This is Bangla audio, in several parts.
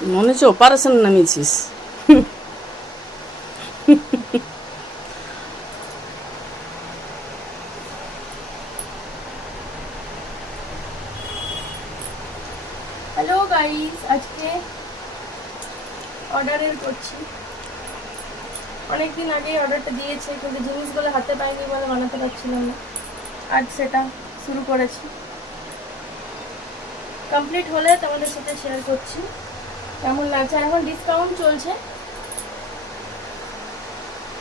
মনে হচ্ছে অপারেশন নামিয়েছিস। হ্যালো গাইস, আজকে অর্ডারের করছি। অনেকদিন আগেই অর্ডারটা দিয়েছে, কিন্তু জিনিসগুলো হাতে পাইনি বলে বানাতে পারছিলাম না। আজ সেটা শুরু করেছি। কমপ্লিট হলে তোমাদের সাথে শেয়ার করছি কেমন লাগছে। আর এখন ডিসকাউন্ট চলছে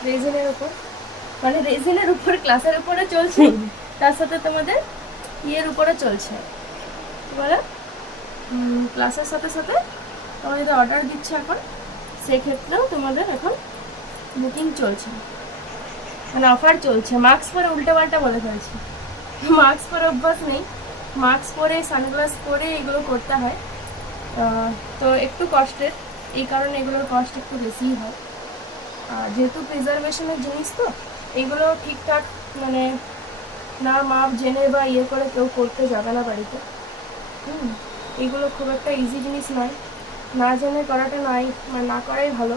রেজিনের উপর, মানে রেজিনের উপর ক্লাসের উপরে চলছে, তার সাথে তোমাদের ইয়ের উপরে চলছে, কি বলে, ক্লাসের সাথে সাথে তোমরা যদি অর্ডার দিচ্ছ এখন, সেক্ষেত্রেও তোমাদের এখন বুকিং চলছে, মানে অফার চলছে। মাস্ক পরে উল্টোপাল্টা বলে ফেলছি, মাস্ক পরে অভ্যাস নেই, মাস্ক পরে সানগ্লাস পরে এগুলো করতে হয়। তো একটু কষ্টের, এই কারণে এগুলোর কষ্ট একটু বেশিই হয়। আর যেহেতু প্রিজারভেশনের জিনিস, তো এগুলো ঠিকঠাক মানে না মাপ জেনে বা ইয়ে করে কেউ করতে যাবে না বাড়িতে। এগুলো খুব একটা ইজি জিনিস নয়, না জেনে করাটা মানে না করাই ভালো।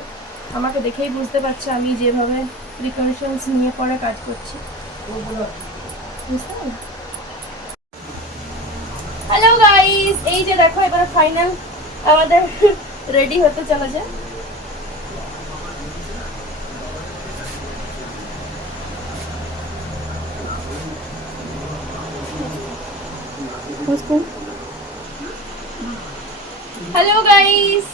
আমাকে দেখেই বুঝতে পারছে আমি যেভাবে প্রিকশনস নিয়ে পরে কাজ করছি, বুঝতে পারলে? হ্যালো গাইস, এই যে দেখো এবার ফাইনাল আমাদের রেডি হতে চলেছে। Hello guys,